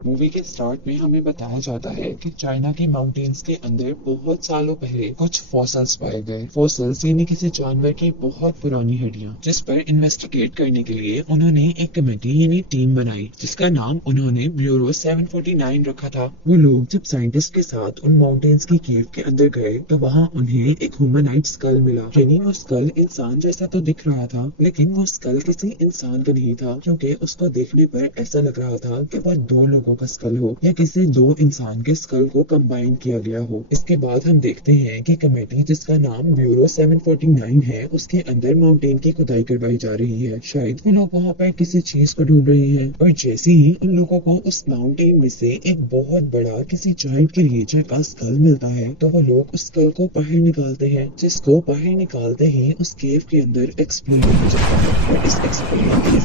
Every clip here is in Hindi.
मूवी के स्टार्ट में हमें बताया जाता है कि चाइना की माउंटेन्स के अंदर बहुत सालों पहले कुछ फॉसल्स पाए गए। फॉसल्स यानी किसी जानवर की बहुत पुरानी हड्डियां, जिस पर इन्वेस्टिगेट करने के लिए उन्होंने एक कमेटी यानी टीम बनाई, जिसका नाम उन्होंने ब्यूरो 749 रखा था। वो लोग जब साइंटिस्ट के साथ उन माउंटेन्स की केव के अंदर गए तो वहाँ उन्हें एक ह्यूमनाइड स्कल मिला। यानी वो स्कल इंसान जैसा तो दिख रहा था, लेकिन वो स्कल किसी इंसान का नहीं था, क्योंकि उसको देखने पर ऐसा लग रहा था कि वह दो लोगों का स्कल हो या किसी दो इंसान के स्कल को कंबाइन किया गया हो। इसके बाद हम देखते हैं कि कमेटी, जिसका नाम ब्यूरो 749 है, उसके अंदर माउंटेन की खुदाई करवाई जा रही है। शायद वो लोग वहाँ पर किसी चीज को ढूंढ रहे हैं, और जैसे ही उन लोगों को उस माउंटेन में से एक बहुत बड़ा किसी जायंट क्रिएचर का स्कल मिलता है, तो वो लोग उस स्कल को बाहर निकालते हैं, जिसको बाहर निकालते ही उस केव के अंदर एक्सप्लोजन हो जाता है। और इस एक्सप्लोजन के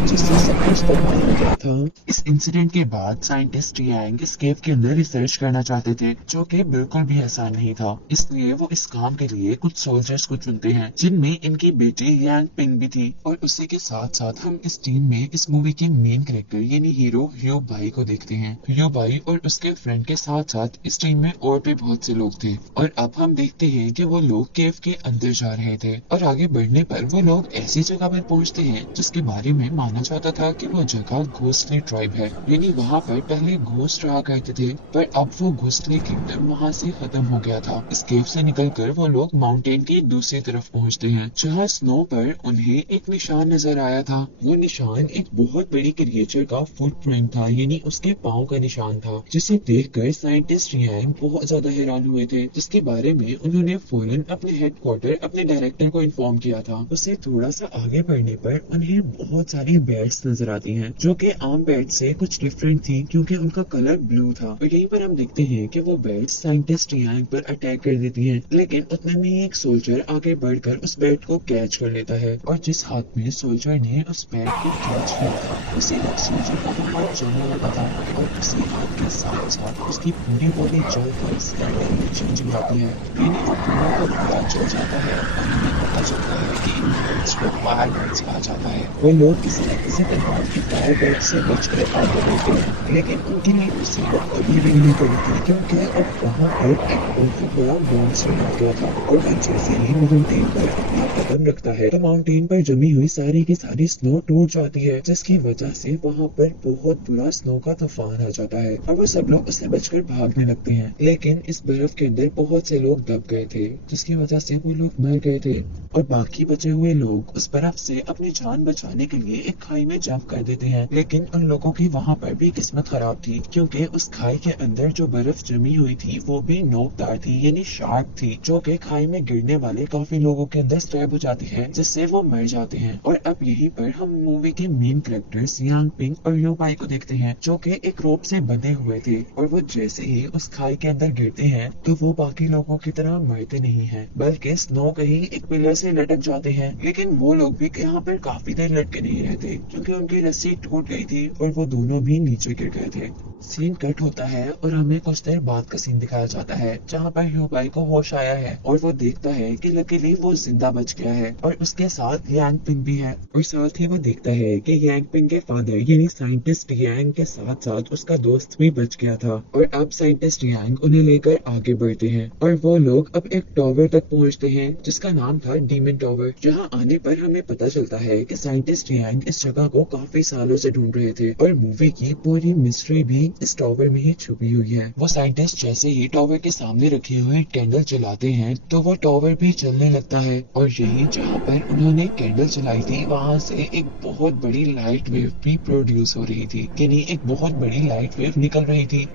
जिससे सब कुछ तबाह हो गया था। इस इंसिडेंट के बाद साइंटिस्ट यांग इस केव के अंदर रिसर्च करना चाहते थे, जो कि बिल्कुल भी आसान नहीं था। इसलिए वो इस काम के लिए कुछ सोल्जर्स को चुनते हैं, जिनमें इनकी बेटी यांग पिंग भी थी। और उसी के साथ साथ हम इस टीम में इस मूवी के मेन कैरेक्टर यानी हीरो ह्यू बाई को देखते हैं। ह्यू बाई और उसके फ्रेंड के साथ साथ इस टीम में और भी बहुत से लोग थे। और अब हम देखते हैं कि वो लोग केव के अंदर जा रहे थे, और आगे बढ़ने पर वो लोग ऐसी जगह पर पहुंचते हैं जिसके बारे में माना जाता था कि वो जगह घोस्टली ट्राइब है। यानी वहाँ पर पहले घोस्ट रहा करते थे, पर अब वो घोस्टली किंगडम वहाँ से खत्म हो गया था। इस केव से निकलकर वो लोग माउंटेन की दूसरी तरफ पहुँचते हैं, जहाँ स्नो पर उन्हें एक निशान नजर आया था। वो निशान एक बहुत बड़ी क्रिएचर का फुटप्रिंट था, यानी उसके पाँव का निशान था, जिसे देखकर साइंटिस्ट यांग बहुत ज्यादा हैरान हुए थे, जिसके बारे में उन्होंने फौरन अपने हेडक्वार्टर अपने डायरेक्टर को इन्फॉर्म किया था। उसे थोड़ा सा आगे बढ़ने पर उन्हें बहुत सारी बैट्स नजर आती हैं, जो कि आम बैट से कुछ डिफरेंट थी, क्योंकि उनका कलर ब्लू था। और यहीं पर हम देखते हैं कि वो बैट्स साइंटिस्ट यांग पर अटैक कर देती हैं, लेकिन उतने में ही एक सोल्जर आगे बढ़कर उस बैट को कैच कर लेता है। और जिस हाथ में सोल्जर ने उस बैट को कैच किया था, उसी हाथ सोल्जर को बहुत जलने लगा था, और उसी हाथ के साथ साथ उसकी पूरी बॉडी जलकर स्कैटर में चेंज हो जाती है। यानी वो पूरा का पूरा जल जाता है, और हमें पता चलता है कि इन बैट्स को फायर बैट्स कहा जाता है। वो लोग किसी न किसी तरह की फायर बैट से बचकर आगे बढ़ते हैं, लेकिन उनके लिए मुसीबत अभी भी नहीं पड़ी थी, क्योंकि अब वहाँ पर एक बहुत बड़ा मॉन्स्टर आ गया था। और वो जैसे ही माउंटेन पर अपना कदम रखता है, तो माउंटेन पर जमी हुई सारी की सारी स्नो टूट जाती है, जिसकी वजह से वहाँ पर बहुत बुरा स्नो का तूफान आ जाता है, और वो सब लोग उससे बचकर भागने लगते हैं। लेकिन इस बर्फ के अंदर बहुत से लोग दब गए थे, जिसकी वजह से वो लोग मर गए थे, और बाकी बचे हुए लोग उस बर्फ से अपनी जान बचाने के लिए एक खाई में जंप कर देते हैं। लेकिन उन लोगों की वहाँ पर भी किस्मत खराब थी, क्योंकि उस खाई के अंदर जो बर्फ जमी हुई थी वो भी नोकदार थी, यानी शार्प थी, जो कि खाई में गिरने वाले काफी लोगों के अंदर स्टैब हो जाती है, जिससे वो मर जाते हैं। और अब यहीं पर हम मूवी के मेन कैरेक्टर्स यांग पिंग और ह्यू बाई को देखते हैं, जो कि एक रोप से बंधे हुए थे, और वो जैसे ही उस खाई के अंदर गिरते हैं तो वो बाकी लोगों की तरह मरते नहीं हैं, बल्कि स्नो कहीं एक पिलर से लटक जाते हैं। लेकिन वो लोग भी यहाँ पर काफी देर लटके नहीं रहते, क्योंकि उनकी रस्सी टूट गई थी और वो दोनों भी नीचे गिर गए थे। सीन कट होता है और हमें कुछ देर बाद का सीन दिखाया जाता है, जहाँ पर ह्यू बाई को होश आया है, और वो देखता है कि लकीली वो जिंदा बच गया है, और उसके साथ यांग पिंग भी है। और साथ ही वो देखता है कि यांग पिंग के फादर यानी साइंटिस्ट यांग के साथ साथ उसका दोस्त भी बच गया था। और अब साइंटिस्ट यांग उन्हें लेकर आगे बढ़ते हैं, और वो लोग अब एक टावर तक पहुंचते हैं, जिसका नाम था डीमन टावर। जहां आने पर हमें पता चलता है कि साइंटिस्ट यांग इस जगह को काफी सालों से ढूंढ रहे थे, और मूवी की पूरी मिस्ट्री भी इस टावर में ही छुपी हुई है। वो साइंटिस्ट जैसे ही टावर के सामने रखे हुए कैंडल जलाते हैं, तो वो टावर भी जलने लगता है, और यही जहाँ पर उन्होंने कैंडल जलाई थी वहाँ से एक बहुत बड़ी लाइट वेव भी प्रोड्यूस हो रही थी, यानी एक बहुत बड़ी लाइट वेव निकल रही थी।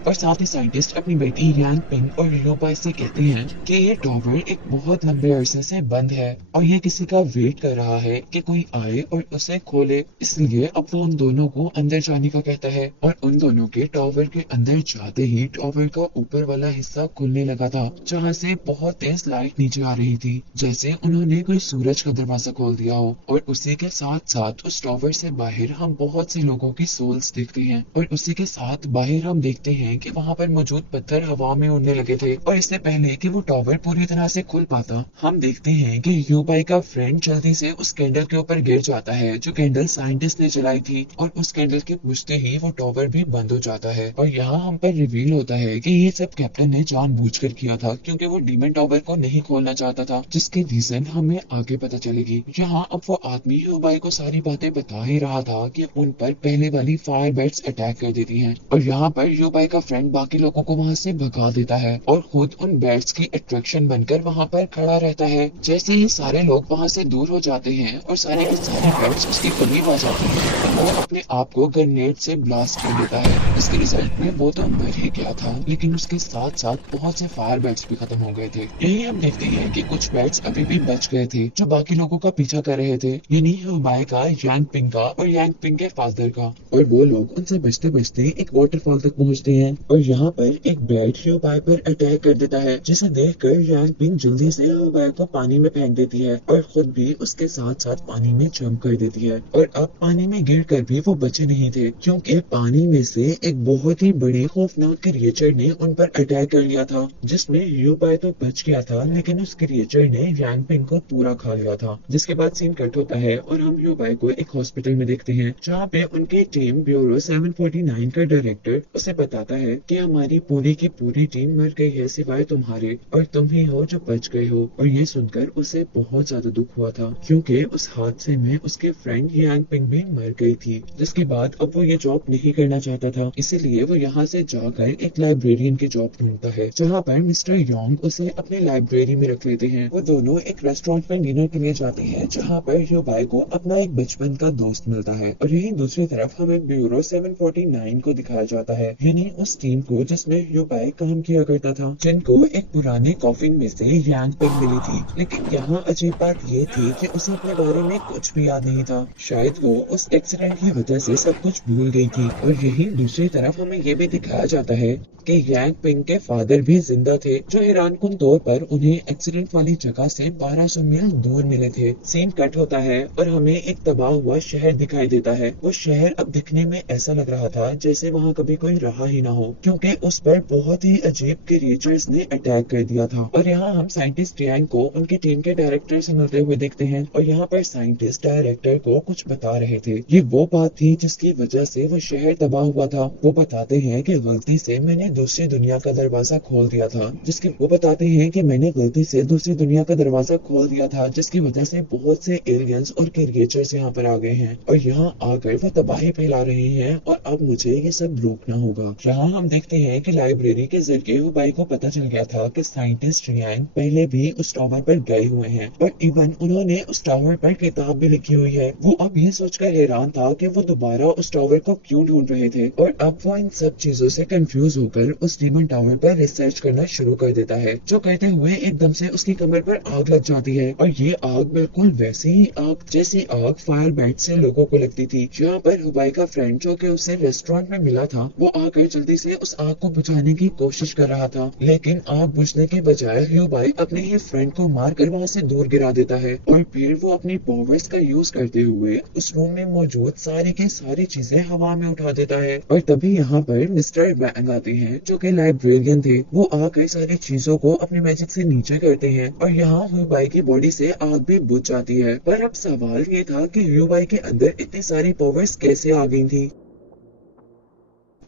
और साथ ही साइंटिस्ट अपनी बेटी यांग पिंग और ह्यू बाई से कहते हैं कि ये टावर एक बहुत लंबे अरसे से बंद है, और ये किसी का वेट कर रहा है कि कोई आए और उसे खोले। इसलिए अब वो उन दोनों को अंदर जाने का कहता है, और उन दोनों के टावर के अंदर जाते ही टावर का ऊपर वाला हिस्सा खुलने लगा था, जहाँ से बहुत तेज लाइट नीचे आ रही थी, जैसे उन्होंने कोई सूरज का दरवाजा खोल दिया हो। और उसी के साथ साथ उस टावर से बाहर हम बहुत से लोगों की सोल्स देखते हैं, और उसी के साथ बाहर हम देखते हैं हैं कि वहाँ पर मौजूद पत्थर हवा में उड़ने लगे थे और इससे पहले कि वो टॉवर पूरी तरह से खुल पाता, हम देखते हैं कि ह्यूबाई का फ्रेंड जल्दी से उस कैंडल के ऊपर गिर जाता है जो कैंडल साइंटिस्ट ने जलाई थी, और उस कैंडल के बुझते ही वो टॉवर भी बंद हो जाता है। और यहाँ हम पर रिवील होता है कि ये सब कैप्टन ने जानबूझकर किया था, क्योंकि वो डीमन टॉवर को नहीं खोलना चाहता था, जिसके रीजन हमें आगे पता चलेगी। यहाँ अब वो आदमी ह्यूबाई को सारी बातें बता ही रहा था कि उन पर पहले वाली फायर बैट्स अटैक कर देती हैं, और यहाँ पर ह्यूबाई का फ्रेंड बाकी लोगों को वहाँ से भगा देता है और खुद उन बैट्स की अट्रैक्शन बनकर वहाँ पर खड़ा रहता है। जैसे ही सारे लोग वहाँ से दूर हो जाते हैं और सारे के सारे बैट्स उसके करीब आ जाते हैं, वो अपने आप को ग्रेनेड से ब्लास्ट कर देता है। इसके रिजल्ट में वो तो मर ही गया था, लेकिन उसके साथ साथ बहुत से फायर बैट्स भी खत्म हो गए थे। यही हम देखते हैं कि कुछ बैट्स अभी भी बच गए थे जो बाकी लोगों का पीछा कर रहे थे, यानी ह्यूबाई का, यांग पिंग का और यांग पिंग के फादर का। और वो लोग उनसे बचते बचते एक वाटरफॉल तक पहुंचते हैं और यहाँ पर एक बैट ह्यूबाई पर अटैक कर देता है, जिसे देखकर यांग पिंग जल्दी से ह्यूबाई को पानी में फेंक देती है और खुद भी उसके साथ साथ पानी में जंप कर देती है। और अब पानी में गिरकर भी वो बचे नहीं थे, क्योंकि पानी में से एक बहुत ही बड़ी खौफनाक क्रिएचर ने उन पर अटैक कर लिया था, जिसमें ह्यूबाई तो बच गया था, लेकिन उस क्रिएचर ने यांग पिंग को पूरा खा लिया था। जिसके बाद सीन कट होता है और हम ह्यूबाई को एक हॉस्पिटल में देखते हैं, जहाँ पे उनकी टीम ब्यूरो 749 का डायरेक्टर उसे बताता है कि हमारी पूरी की पूरी टीम मर गई है सिवाय तुम्हारे, और तुम ही हो जो बच गए हो। और ये सुनकर उसे बहुत ज्यादा दुख हुआ था, क्योंकि उस हादसे में उसके फ्रेंड यांग पिंग भी मर गई थी। जिसके बाद अब वो ये जॉब नहीं करना चाहता था, इसीलिए वो यहाँ से जाकर एक लाइब्रेरियन की जॉब ढूंढता है, जहाँ पर मिस्टर योंग उसे अपने लाइब्रेरी में रख लेते हैं। वो दोनों एक रेस्टोरेंट में डिनर के लिए जाते हैं, जहाँ पर ह्यूबाई को अपना एक बचपन का दोस्त मिलता है। और यही दूसरी तरफ हमें ब्यूरो 749 को दिखाया जाता है, यानी उस टीम को जिसमें ह्यूबाई काम किया करता था, जिनको एक पुराने कॉफिन में से यांग पिंग मिली थी। लेकिन यहाँ अजीब बात ये थी कि उसे अपने बारे में कुछ भी याद नहीं था, शायद वो उस एक्सीडेंट की वजह से सब कुछ भूल गई थी। और यही दूसरी तरफ हमें ये भी दिखाया जाता है कि यांग पिंग के फादर भी जिंदा थे, जो हैरानकुन तौर पर उन्हें एक्सीडेंट वाली जगह से 1200 मील दूर मिले थे। सीन कट होता है और हमें एक तबाह हुआ शहर दिखाई देता है। वो शहर अब दिखने में ऐसा लग रहा था जैसे वहाँ कभी कोई रहा ही ना हो, क्योंकि उस पर बहुत ही अजीब क्रिएचर्स ने अटैक कर दिया था। और यहाँ हम साइंटिस्ट यांग को उनकी टीम के डायरेक्टर से मिलते हुए देखते हैं, और यहाँ पर साइंटिस्ट डायरेक्टर को कुछ बता रहे थे। ये वो बात थी जिसकी वजह से वो शहर तबाह हुआ था। वो बताते हैं कि गलती से मैंने दूसरी दुनिया का दरवाजा खोल दिया था, वो बताते हैं कि मैंने गलती से दूसरी दुनिया का दरवाजा खोल दिया था, जिसकी वजह से बहुत से एलियंस और क्रिएचर्स यहाँ पर आ गए हैं और यहाँ आकर वो तबाही फैला रहे हैं, और अब मुझे ये सब रोकना होगा। यहाँ हम देखते हैं कि लाइब्रेरी के जरिए ह्यूबाई को पता चल गया था कि साइंटिस्ट यांग पहले भी उस टावर पर गए हुए हैं, और इवन उन्होंने उस टावर पर किताब भी लिखी हुई है। वो अब ये सोचकर हैरान था कि वो दोबारा उस टावर को क्यों ढूंढ रहे थे, और अब वो इन सब चीजों से कंफ्यूज होकर उस डीमन टावर पर रिसर्च करना शुरू कर देता है, जो कहते हुए एकदम से उसकी कमर पर आग लग जाती है। और ये आग बिल्कुल वैसी ही आग जैसी आग फायर बैट से लोगों को लगती थी। यहाँ पर ह्यूबाई का फ्रेंड जो कि उसे रेस्टोरेंट में मिला था, वो आकर जल्दी से उस आग को बुझाने की कोशिश कर रहा था, लेकिन आग बुझने के बजाय ह्यूबाई अपने ही फ्रेंड को मारकर वहाँ से दूर गिरा देता है, और फिर वो अपनी पावर्स का यूज करते हुए उस रूम में मौजूद सारी की सारी चीजें हवा में उठा देता है। और तभी यहाँ पर मिस्टर वैंग आते हैं, जो कि लाइब्रेरियन थे। वो आकर सारी चीजों को अपनी मैजिक से नीचे करते हैं, और यहाँ ह्यूबाई की बॉडी से आग भी बुझ जाती है। पर अब सवाल ये था कि ह्यूबाई के अंदर इतनी सारी पावर्स कैसे आ गई थी।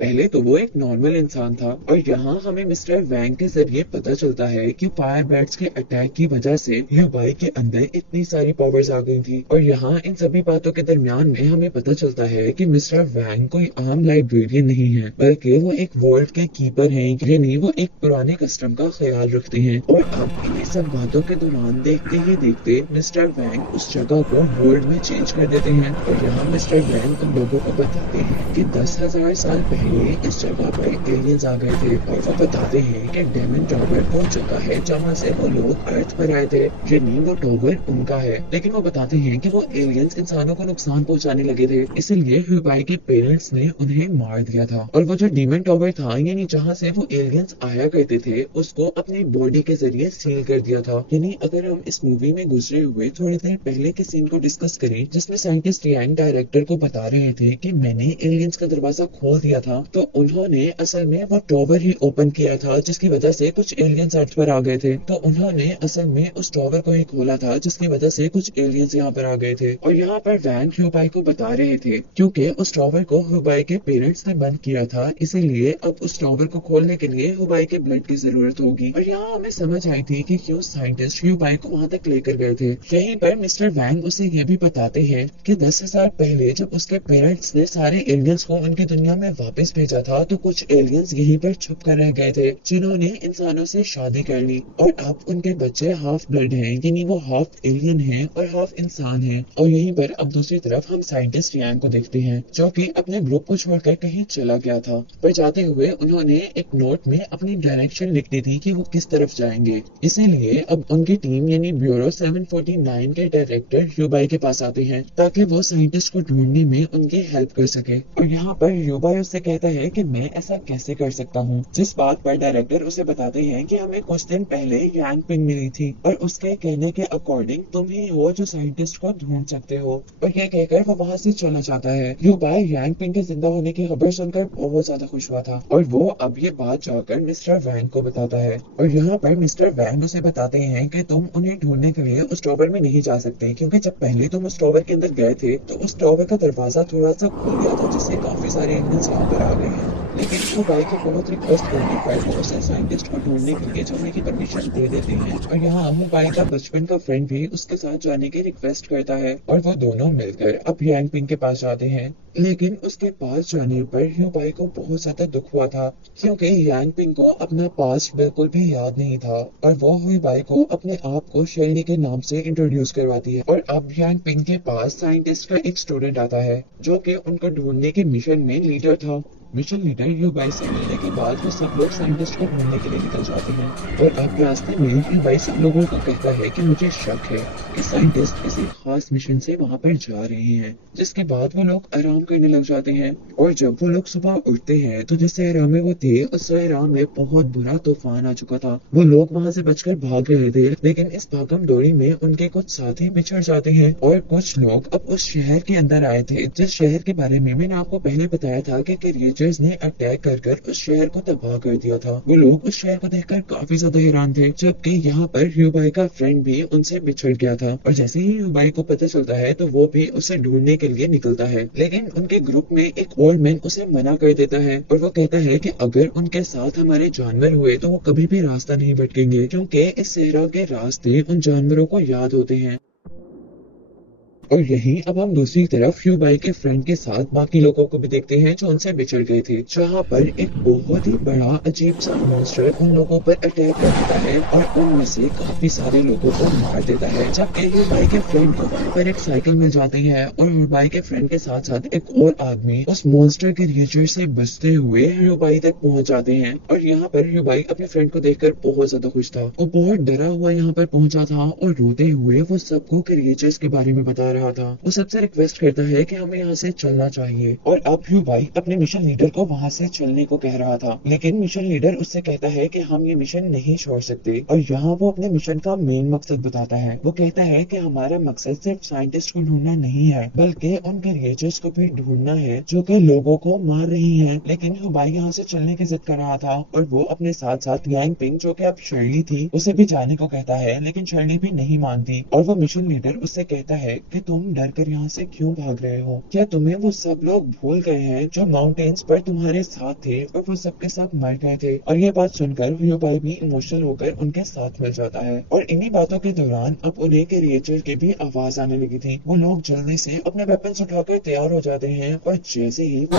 पहले तो वो एक नॉर्मल इंसान था, और यहाँ हमें मिस्टर वैंग के जरिए पता चलता है कि फायर बैट्स के अटैक की वजह से ह्यूबाई के अंदर इतनी सारी पावर्स आ गई थी। और यहाँ इन सभी बातों के दरमियान में हमें पता चलता है कि मिस्टर वैंग कोई आम लाइब्रेरियन नहीं है, बल्कि वो एक वर्ल्ड के कीपर हैं, यानी वो एक पुराने कस्टम का ख्याल रखते हैं। और अब इन सब बातों के दौरान देखते ही देखते मिस्टर वैंग उस जगह को वर्ल्ड में चेंज कर देते हैं। और यहाँ मिस्टर वैंग उन लोगों को बताते हैं कि 10,000 साल पहले इस जगह पर एलियंस आ गए थे, और वो बताते हैं कि डेमन टावर वो जगह है जहाँ से वो लोग अर्थ पर आए थे, यानी वो टावर उनका है। लेकिन वो बताते हैं कि वो एलियंस इंसानों को नुकसान पहुंचाने लगे थे, इसलिए ह्यूबाई के पेरेंट्स ने उन्हें मार दिया था। और वो जो डीमन टावर था, यानी जहाँ से वो एलियंस आया करते थे, उसको अपनी बॉडी के जरिए सील कर दिया था। यानी अगर हम इस मूवी में गुजरे हुए थोड़ी देर पहले के सीन को डिस्कस करें, जिसमें साइंटिस्ट यांग डायरेक्टर को बता रहे थे कि मैंने एलियंस का दरवाजा खोल दिया था, था, तो उन्होंने असल में वो टॉवर ही ओपन किया था जिसकी वजह से कुछ एलियंस अर्थ पर आ गए थे। तो उन्होंने असल में उस टॉवर को ही खोला था जिसकी वजह से कुछ एलियंस यहाँ पर आ गए थे। और यहाँ पर वैंग ह्यूबाई को बता रहे थे क्योंकि उस टॉवर को ह्यूबाई के पेरेंट्स ने बंद किया था, इसीलिए अब उस टॉवर को खोलने के लिए ह्यूबाई के ब्लड की जरूरत होगी। और यहाँ हमें समझ आई थी कि क्यों साइंटिस्ट ह्यूबाई को वहां तक लेकर गए थे। यहीं पर मिस्टर वैंग उसे यह भी बताते हैं कि 10,000 पहले जब उसके पेरेंट्स ने सारे एलियंस को उनकी दुनिया में वापस भेजा था, तो कुछ एलियंस यहीं पर छुप कर रह गए थे जिन्होंने इंसानों से शादी कर ली, और अब उनके बच्चे हाफ ब्लड हैं, यानी वो हाफ एलियन हैं और हाफ इंसान हैं। और यहीं पर अब दूसरी तरफ हम साइंटिस्ट यांग को देखते हैं जो कि अपने ग्रुप को छोड़कर कहीं चला गया था। पर जाते हुए उन्होंने एक नोट में अपनी डायरेक्शन लिख दी थी कि वो किस तरफ जाएंगे, इसीलिए अब उनकी टीम यानी ब्यूरो 749 के डायरेक्टर ह्यूबाई के पास आते हैं ताकि वो साइंटिस्ट को ढूंढने में उनकी हेल्प कर सके। और यहाँ पर ह्यूबाई उससे कहता है कि मैं ऐसा कैसे कर सकता हूँ, जिस बात पर डायरेक्टर उसे बताते हैं कि हमें कुछ दिन पहले यांग पिंग मिली थी और उसके कहने के अकॉर्डिंग तुम ही हो जो साइंटिस्ट को ढूंढ सकते हो। और यह कहकर वो वहाँ से चला जाता है। ह्यूबाई यांग पिंग के जिंदा होने की खबर सुनकर बहुत ज्यादा खुश हुआ था और वो अब ये बात जाकर मिस्टर वैंग को बताता है। और यहाँ पर मिस्टर वैंग उसे बताते हैं कि तुम उन्हें ढूंढने के लिए उस टॉवर में नहीं जा सकते, क्योंकि जब पहले तुम उस टॉवर के अंदर गए थे तो उस टॉवर का दरवाजा थोड़ा सा खुल गया था जिससे काफी सारे एनिमल्स यहाँ पर आ गए हैं। लेकिन ह्यूबाई को बहुत रिक्वेस्ट करने पर वो उसे साइंटिस्ट को ढूंढने के लिए जाने की परमिशन दे देते हैं। और यहाँ ह्यूबाई का बचपन का फ्रेंड भी उसके साथ जाने की रिक्वेस्ट करता है और वो दोनों मिलकर अब यांग पिंग के पास जाते हैं। लेकिन उसके पास जाने पर ह्यूबाई को बहुत ज्यादा दुख हुआ था क्योंकि यांग पिंग को अपना पास्ट बिल्कुल भी याद नहीं था और वो ह्यूबाई को अपने आप को शेरनी के नाम से इंट्रोड्यूस करवाती है। और अब यांग पिंग के पास साइंटिस्ट का एक स्टूडेंट आता है जो कि उनको ढूंढने के मिशन में लीडर था। मिशन लीडर ह्यूबाई से मिलने के बाद वो सब लोग साइंटिस्ट को ढूंढने के लिए निकल जाते हैं। और अब रास्ते में ह्यूबाई सब लोगों को कहता है कि मुझे शक है कि साइंटिस्ट किसी खास मिशन से वहां पर जा रहे हैं, जिसके बाद वो लोग आराम करने लग जाते हैं। और जब वो लोग सुबह उठते हैं तो जिस सहरा में वो थे उस सहरा में बहुत बुरा तूफान आ चुका था। वो लोग वहां से बचकर भाग रहे थे, लेकिन इस भागम दौड़ी में उनके कुछ साथी बिछड़ जाते हैं और कुछ लोग अब उस शहर के अंदर आए थे जिस शहर के बारे में मैंने आपको पहले बताया था कि क्रिएचर्स ने अटैक कर उस शहर को तबाह कर दिया था। वो लोग उस शहर को देखकर काफी ज्यादा हैरान थे, जबकि यहाँ पर ह्यूबाई का फ्रेंड भी उनसे बिछड़ गया था। और जैसे ही ह्यूबाई को पता चलता है तो वो भी उसे ढूंढने के लिए निकलता है, लेकिन उनके ग्रुप में एक ओल्ड मैन उसे मना कर देता है और वो कहता है कि अगर उनके साथ हमारे जानवर हुए तो वो कभी भी रास्ता नहीं भटकेंगे, क्योंकि इस सहरा के रास्ते उन जानवरों को याद होते हैं। और यहीं अब हम दूसरी तरफ ह्यूबाई के फ्रेंड के साथ बाकी लोगों को भी देखते हैं जो उनसे बिछड़ गए थे, जहाँ पर एक बहुत ही बड़ा अजीब सा मॉन्स्टर उन लोगों पर अटैक करता है और उनमें से काफी सारे लोगों को मार देता है। जबकि ह्यूबाई के फ्रेंड को वहाँ पर एक साइकिल मिल जाती है और ह्यूबाई के फ्रेंड के साथ साथ एक और आदमी उस मॉन्स्टर के क्रिएचर से बचते हुए ह्यूबाई तक पहुंच जाते हैं। और यहाँ पर ह्यूबाई अपने फ्रेंड को देखकर बहुत ज्यादा खुश था। वो बहुत डरा हुआ यहाँ पर पहुंचा था और रोते हुए वो सबको क्रिएचर्स के बारे में बता रहा था। वो सबसे रिक्वेस्ट करता है कि हमें यहाँ से चलना चाहिए। और अब ह्यूबाई अपने मिशन लीडर को वहाँ से चलने को कह रहा था, लेकिन मिशन लीडर उससे कहता है कि हम ये मिशन नहीं छोड़ सकते। और यहाँ वो अपने मिशन का मेन मकसद बताता है। वो कहता है कि हमारा मकसद सिर्फ साइंटिस्ट को ढूंढना नहीं है, बल्कि उन क्रिएचर्स को भी ढूंढना है जो कि लोगों को मार रही है। लेकिन ह्यूबाई यहाँ से चलने की जिद कर रहा था और वो अपने साथ साथ यांग पिंग जो कि अब शर्ली थी उसे भी जाने को कहता है, लेकिन शर्ली भी नहीं मानती। और वो मिशन लीडर उससे कहता है कि तुम डर कर यहाँ से क्यों भाग रहे हो? क्या तुम्हें वो सब लोग भूल गए हैं जो माउंटेन्स पर तुम्हारे साथ थे और वो सबके साथ मर गए थे? और ये बात सुनकर ह्यूबाई भी इमोशनल होकर उनके साथ मिल जाता है। और इन्हीं बातों के दौरान अब उन्हें क्रिएचर की भी आवाज आने लगी थी। वो लोग जल्दी से अपने वेपन्स उठाकर तैयार हो जाते हैं और जैसे ही वो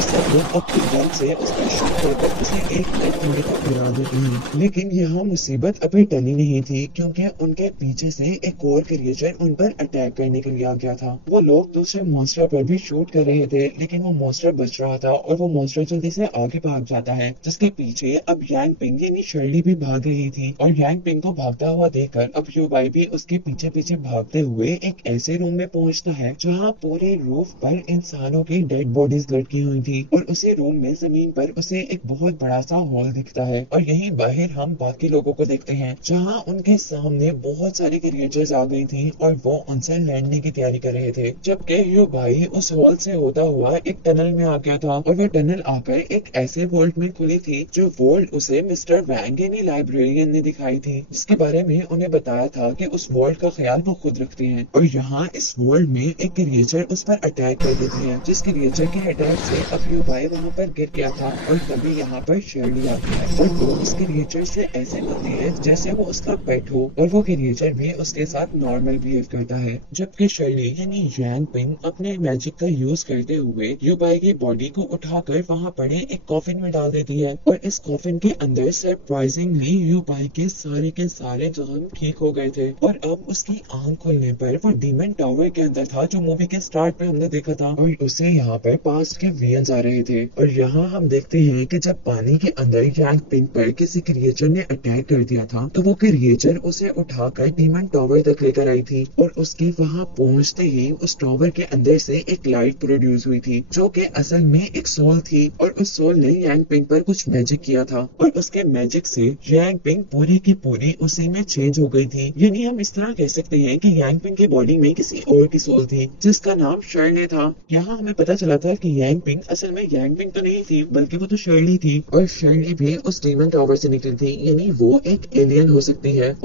सब लोग अपनी गन से उसका शॉट देकर उसे एक थोड़े तक गिरा देते हैं। लेकिन यहाँ मुसीबत अभी टली नहीं थी, क्योंकि उनके पीछे से एक और क्रिएचर उन पर अटैक करने के लिए आ गया था। वो लोग दूसरे मॉन्स्टर पर भी शूट कर रहे थे, लेकिन वो मॉन्स्टर बच रहा था और वो मॉन्स्टर जल्दी से आगे भाग जाता है, जिसके पीछे अब यांग पिंग यानी शर्ली भी भाग रही थी। और यांग पिंग को भागता हुआ देखकर अब ह्यूबाई भी उसके पीछे पीछे भागते हुए एक ऐसे रूम में पहुंचता है जहाँ पूरे रूफ पर इंसानों की डेड बॉडीज लटकी हुई थी। और उसी रूम में जमीन पर उसे एक बहुत बड़ा सा हॉल दिखता है। और यहीं बाहर हम बाकी लोगों को देखते हैं जहाँ उनके सामने बहुत सारे क्रिएचर्स आ गई थी और वो उनसे लड़ने की तैयारी कर रहे थे, जबकि यू भाई उस हॉल से होता हुआ एक टनल में आ गया था और वह टनल आकर एक ऐसे वोल्ट में खुली थी जो वोल्ट उसे मिस्टर वैंग यानी लाइब्रेरियन ने दिखाई थी, जिसके बारे में उन्हें बताया था कि उस वोल्ट का ख्याल वो खुद रखते हैं और यहाँ इस वर्ल्ड में एक क्रिएचर उस पर अटैक कर देती है, जिस क्रिएचर के अटैक से अब यू भाई वहाँ पर गिर गया था और तभी यहाँ पर शर्ली आती है और वो उस क्रिएचर से ऐसे बोलती है जैसे वो उसका पेट हो और वो क्रिएचर भी उसके साथ नॉर्मल बिहेव करता है, जबकि शर्ली यानी यांग पिंग अपने मैजिक का यूज करते हुए यू भाई की बॉडी को उठाकर वहाँ पड़े एक कॉफिन में डाल देती है और इस कॉफिन के अंदर सरप्राइजिंगली यू भाई के सारे जख्म ठीक हो गए थे और अब उसकी आंख खुलने पर वो डीमन टावर के अंदर था जो मूवी के स्टार्ट में हमने देखा था और उसे यहाँ पर पास्ट के वियंस आ रहे थे और यहाँ हम देखते हैं कि जब पानी के अंदर यांग पिंग पर किसी क्रिएचर ने अटैक कर दिया था तो वो क्रिएचर उसे उठाकर डीमन टावर तक लेकर आई थी और उसके वहाँ पहुँचते ही उस टावर के अंदर से एक लाइट प्रोड्यूस हुई थी जो कि असल में एक सोल थी और उस सोल ने यांग पिंग पर कुछ मैजिक किया था और उसके मैजिक से यांग पिंग पूरी की पूरी उसी में चेंज हो गई थी, यानी हम इस तरह कह सकते हैं कि यांग पिंग की बॉडी में किसी और की सोल थी जिसका नाम शर्ले था। यहाँ हमें पता चला था कि यांग पिंग असल में यांग पिंग तो नहीं थी बल्कि वो तो शर्ली थी और शर्ली भी उस डीमन टावर से निकली थी, यानी वो एक एलियन हो सकती है।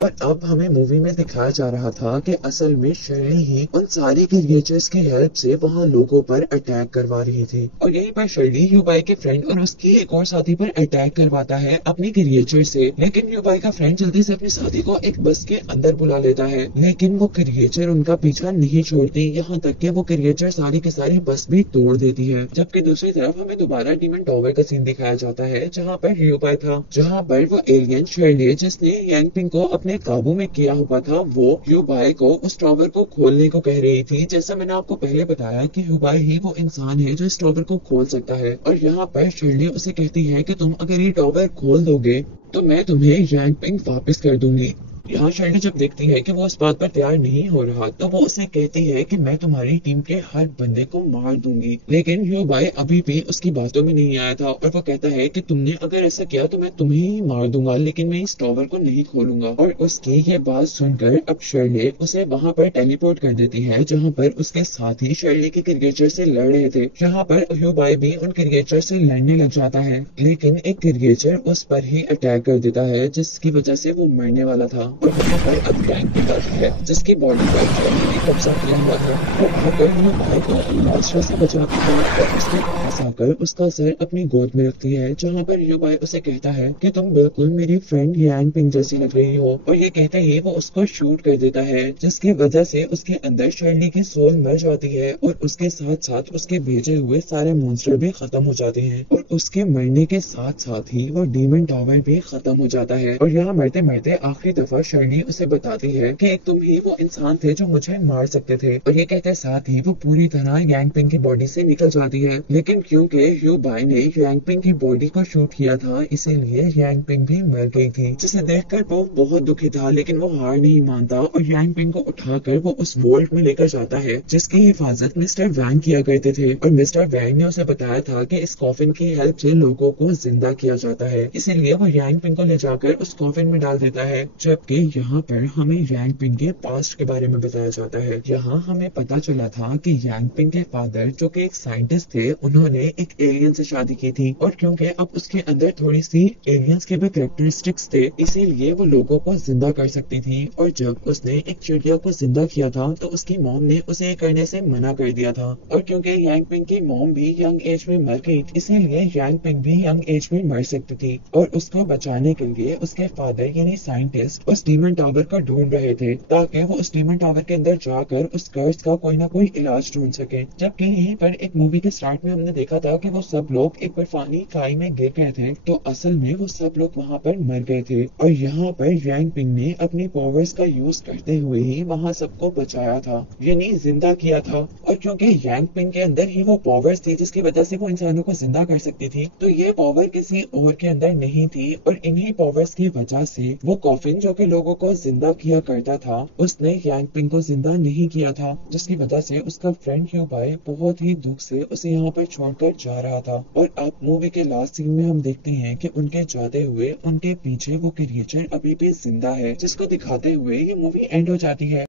पर अब हमें मूवी में दिखाया जा रहा था कि असल में शर्ली ही उन सारी क्रिएचर्स की हेल्प से वहाँ लोगों पर अटैक करवा रही थी और यहीं पर शर्ली यूबाई के फ्रेंड और उसके एक और साथी पर अटैक करवाता है अपनी क्रिएचर से, लेकिन यूबाई का फ्रेंड जल्दी से अपने साथी को एक बस के अंदर बुला लेता है, लेकिन वो क्रिएचर उनका पीछा नहीं छोड़ती, यहाँ तक कि वो क्रिएचर सारी की सारी बस भी तोड़ देती है। जबकि दूसरी तरफ हमें दोबारा डीमन टावर का सीन दिखाया जाता है जहाँ पर यूबाई था, जहाँ पर वो एलियन शर्ली जिसने यांग पिंग को अपने काबू में किया हुआ था वो ह्यूबाई को उस टावर को खोलने को कह रही थी। जैसा मैंने आपको पहले बताया कि ह्यूबाई ही वो इंसान है जो इस टावर को खोल सकता है और यहाँ पर शर्ली उसे कहती है कि तुम अगर ये टावर खोल दोगे तो मैं तुम्हें यांग पिंग वापस कर दूंगी। यहाँ शर्ली जब देखती है कि वो इस बात पर तैयार नहीं हो रहा तो वो उसे कहती है कि मैं तुम्हारी टीम के हर बंदे को मार दूंगी, लेकिन ह्यूबाई अभी भी उसकी बातों में नहीं आया था और वो कहता है कि तुमने अगर ऐसा किया तो मैं तुम्हें ही मार दूंगा, लेकिन मैं इस टावर को नहीं खोलूंगा। और उसकी ये बात सुनकर अब शर्ली उसे वहाँ पर टेलीपोर्ट कर देती है जहाँ पर उसके साथी शर्ली के क्रिएचर से लड़ रहे थे। यहाँ पर ह्यूबाई भी उन क्रिएचर से लड़ने लग जाता है, लेकिन एक क्रिएचर उस पर ही अटैक कर देता है जिसकी वजह से वो मरने वाला था और वहाँ पर अब गैंग भी आती है जिसकी बॉडी पर शर्ली ने कब्जा किया हुआ था। वो आकर ह्यूबाई को अपनी बादशाह से बचाती है और उसके पास आकर उसका सर अपनी गोद में रखती है, जहाँ पर ह्यूबाई उसे कहता है कि तुम बिल्कुल मेरी फ्रेंड यांग पिंग जैसी लग रही हो और ये कहते ही वो उसको शूट कर देता है जिसकी वजह से उसके अंदर शर्ली की सोल मर जाती है और उसके साथ साथ उसके भेजे हुए सारे मॉन्स्टर भी खत्म हो जाते हैं और उसके मरने के साथ साथ ही वो डीमन टावर भी खत्म हो जाता है। और यहाँ मरते मरते आखिरी दफा शर्ली उसे बताती है कि तुम ही वो इंसान थे जो मुझे मार सकते थे और ये कहते साथ ही वो पूरी तरह यांग पिंग की बॉडी से निकल जाती है, लेकिन क्योंकि ह्यूबाई ने यांग पिंग की बॉडी को शूट किया था इसीलिए यांग पिंग भी मर गई थी, जिसे देखकर वो बहुत दुखी था, लेकिन वो हार नहीं मानता और यांग पिंग को उठाकर वो उस वोल्ट में लेकर जाता है जिसकी हिफाजत मिस्टर वैंग किया करते थे और मिस्टर वैंग ने उसे बताया था कि इस कॉफिन की हेल्प से लोगों को जिंदा किया जाता है, इसीलिए वो यांग पिंग को ले जाकर उस कॉफिन में डाल देता है। जबकि यहाँ पर हमें यांग पिंग के पास्ट के बारे में बताया जाता है। यहाँ हमें पता चला था कि यांग पिंग के फादर जो कि एक साइंटिस्ट थे उन्होंने एक एलियन से शादी की थी और क्योंकि अब उसके अंदर थोड़ी सी एलियंस के भी कैरेक्टरिस्टिक्स थे इसीलिए वो लोगों को जिंदा कर सकती थी और जब उसने एक चिड़िया को जिंदा किया था तो उसकी मॉम ने उसे करने से मना कर दिया था और क्योंकि यांग पिंग की मॉम भी यंग एज में मर गई इसीलिए यांग पिंग भी यंग एज में मर सकती थी और उसको बचाने के लिए उसके फादर यानी साइंटिस्ट उस डीमन टावर का ढूंढ रहे थे ताकि वो उस डीमन टावर के अंदर जाकर उस कर्स का कोई ना कोई इलाज ढूंढ सके। जबकि यहीं पर एक मूवी के स्टार्ट में हमने देखा था कि वो सब लोग एक बर्फानी खाई में गिर गए थे तो असल में वो सब लोग वहाँ पर मर गए थे और यहाँ पर यांग पिंग ने अपनी पावर्स का यूज करते हुए ही वहाँ सबको बचाया था यानी जिंदा किया था और क्योंकि यांग पिंग के अंदर ही वो पावर्स थी जिसकी वजह से वो इंसानों को जिंदा कर सकती थी तो ये पावर किसी और के अंदर नहीं थी और इन्हीं पावर्स की वजह से वो कॉफिन जो कि लोगों को जिंदा किया करता था उसने यांग पिंग को जिंदा नहीं किया था, जिसकी वजह से उसका फ्रेंड ह्यू भाई बहुत ही दुख से उसे यहाँ पर छोड़कर जा रहा था। और अब मूवी के लास्ट सीन में हम देखते हैं कि उनके जाते हुए उनके पीछे वो क्रिएचर अभी भी जिंदा है, जिसको दिखाते हुए ये मूवी एंड हो जाती है।